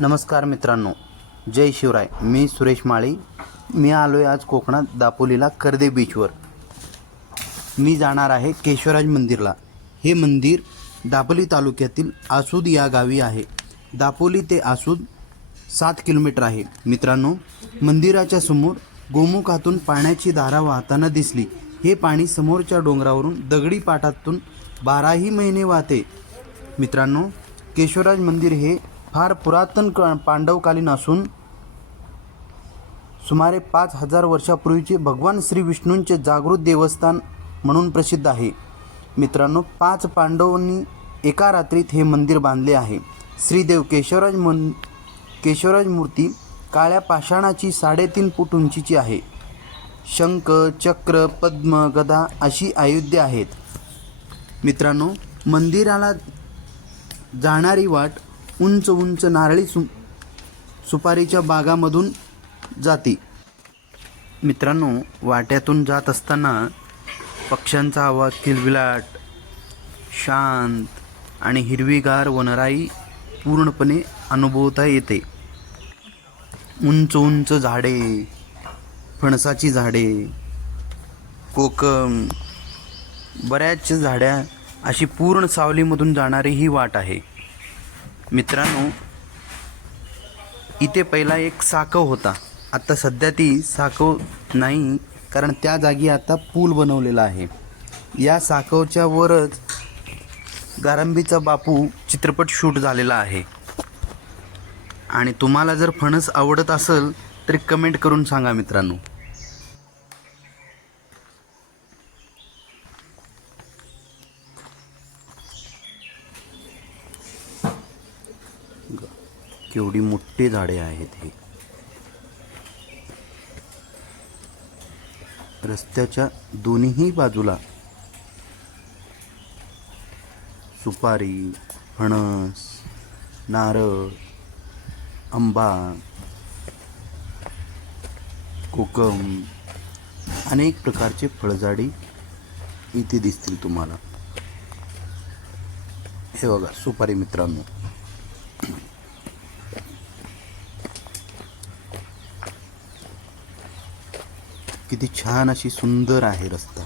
नमस्कार मित्रांनो, जय शिवराय. मी सुरेश माळी. मी आलो आहे आज कोकणात दापोलीला कर्दे बीचवर. मी जाणार आहे केशवराज मंदिरला. हे मंदिर दापोली तालुक्यातील आसूद या गावी आहे. दापोली ते आसूद 7 किलोमीटर आहे. मित्रांनो, मंदिराच्या समोर गोमुखातून पाण्याची धारा वाहताना दिसली. हे पाणी समोरच्या डोंगरावरून दगडी पाटातून 12ही महिने वाहते. मित्रांनो, केशवराज मंदिर हे फार पुरातन पांडवकालीन असून सुमारे 5000 वर्षापूर्वीचे भगवान श्री विष्णूंचे जागृत देवस्थान म्हणून प्रसिद्ध आहे. मित्रांनो, 5 पांडवांनी एका रात्रीत हे मंदिर बांधले आहे. श्रीदेव केशवराज मूर्ती काळ्या पाषाणाची 3.5 फूट उंचीची आहे. शंख, चक्र, पद्म, गदा अशी आयुधे आहेत. मित्रांनो, मंदिराला जाणारी वाट उंच उंच नारळी सुपारीच्या बागामधून जाते. मित्रांनो, वाट्यातून जात असताना पक्ष्यांचा आवाज किलबिलाट, शांत आणि हिरवीगार वनराई पूर्णपणे अनुभवता येते. उंच उंच झाडे, फणसाची झाडे, कोकम, बऱ्याच झाड्या अशी पूर्ण सावलीमधून जाणारी ही वाट आहे. मित्रांनो, इथे पहिला एक साकव होता. आता सध्या ती साकव नाही, कारण त्या जागी आता पूल बनवलेला आहे. या साकवच्या वरच गारंबीचा बापू चित्रपट शूट झालेला आहे. आणि तुम्हाला जर फणस आवडत असेल तर कमेंट करून सांगा मित्रांनो. केवढी मोठी झाडे आहेत. हे रस्त्याच्या दोन्ही बाजूला सुपारी, फणस, नारळ, आंबा, कोकम अनेक प्रकारचे फळझाडी इथे दिसतील तुम्हाला. हे बघा सुपारी मित्रांनो. किती छान अशी सुंदर आहे रस्ता.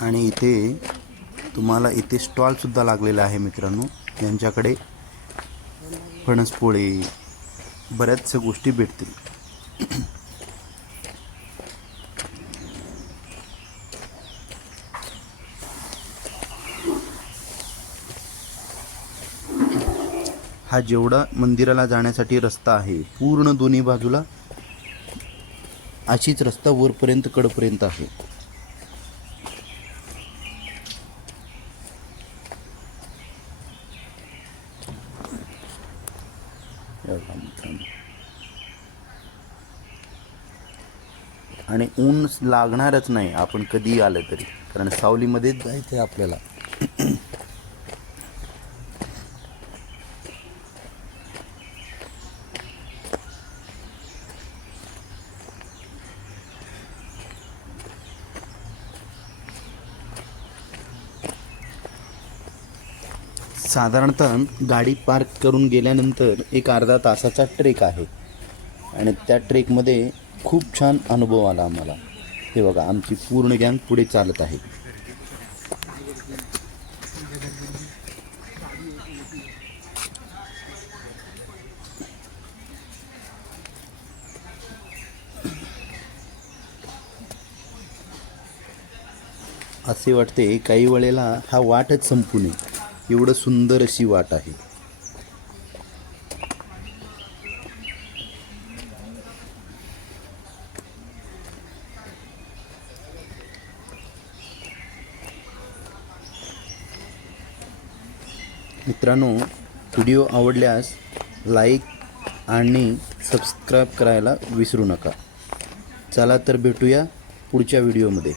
आणि इथे तुम्हाला इथे स्टॉल सुद्धा लागलेला आहे मित्रांनो. यांच्याकडे फणसपोळे बऱ्याचशा गोष्टी भेटतील. हा जेवढा मंदिराला जाण्यासाठी रस्ता आहे, पूर्ण दोन्ही बाजूला अशीच रस्ता वरपर्यंत कडपर्यंत आहे. आणि ऊन लागणारच नाही आपण कधी आलं तरी, कारण सावलीमध्येच जायचं आहे आपल्याला. साधारणतः गाडी पार्क करून गेल्यानंतर एक अर्धा तासाचा ट्रेक आहे. आणि त्या ट्रेकमध्ये खूप छान अनुभव आला आम्हाला. हे बघा, आमची पूर्ण गँग पुढे चालत आहे. असे वाटते काही वेळेला हा वाटच संपू नये, एवढं सुंदर अशी वाट आहे. मित्रांनो, व्हिडिओ आवडल्यास लाईक आणि सबस्क्राईब करायला विसरू नका. चला तर भेटूया पुढच्या व्हिडिओमध्ये.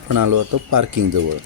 आपण आलो होतो पार्किंग जवळ.